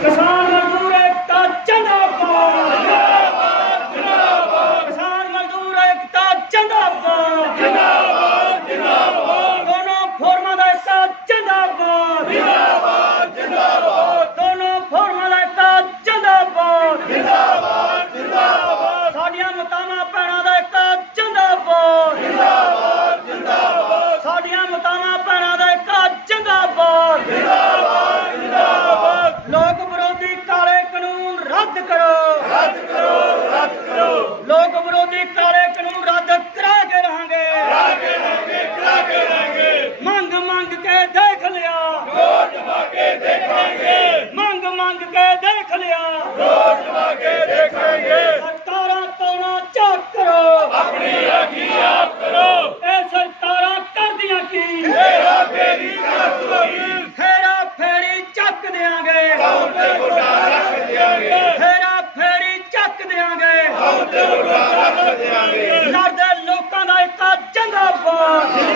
ਕਿਸਾਨ ਮਜ਼ਦੂਰ ਏਕਤਾ ਜਿੰਦਾਬਾਦ ਜਿੰਦਾਬਾਦ ਜਿੰਦਾਬਾਦ। ਕਿਸਾਨ ਮਜ਼ਦੂਰ ਏਕਤਾ ਜਿੰਦਾਬਾਦ। ਜਿੰਦਾਬਾਦ ਜਿੰਦਾਬਾਦ ਦੋਨੋਂ ਫੋਰਮਾਂ ਦਾ ਏਕਤਾ ਜਿੰਦਾਬਾਦ ਜਿੰਦਾਬਾਦ ਜਿੰਦਾਬਾਦ ਦੋਨੋਂ ਫੋਰਮਾਂ ਦਾ ਏਕਤਾ ਜਿੰਦਾਬਾਦ ਜਿੰਦਾਬਾਦ ਜਿੰਦਾਬਾਦ ਸਾਡੀਆਂ ਮਤਾਵਾਂ ਭੈਣਾਂ ਦਾ ਏਕਤਾ ਜਿੰਦਾਬਾਦ ਜਿੰਦਾਬਾਦ ਜਿੰਦਾਬਾਦ ਸਾਡੀਆਂ ਮਤਾਵਾਂ ਭੈਣਾਂ ਦਾ ਏਕਤਾ ਜਿੰਦਾਬਾਦ ਲੋਕ ਵਿਰੋਧੀ ਕਾਲੇ ਕਾਨੂੰਨ ਰੱਦ ਕਰੋ। ਰੱਦ ਕਰੋ ਰੱਦ ਕਰੋ। ਲੋਕ ਵਿਰੋਧੀ ਕਾਲੇ ਕਾਨੂੰਨ ਰੱਦ ਕਰਾ ਕੇ ਰਹਾਂਗੇ। ਕਰਾ ਕੇ ਰਹਾਂਗੇ ਕਰਾ ਕੇ ਰਹਾਂਗੇ। ਮੰਗ ਮੰਗ ਕੇ ਦੇਖ ਲਿਆ। ਰੋਜ਼ ਜਮਾ ਕੇ ਦੇਖਾਂਗੇ। ਮੰਗ ਮੰਗ ਕੇ ਦੇਖ ਲਿਆ। ਰੋਜ਼ ਦਿਆਂਗੇ ਕੌਣ ਤੇ ਗੋਡਾ ਰੱਖ ਦਿਆਂਗੇ ਲੜਦੇ ਲੋਕਾਂ ਦਾ ਇੱਕ ਜਿੰਦਾਬਾਦ।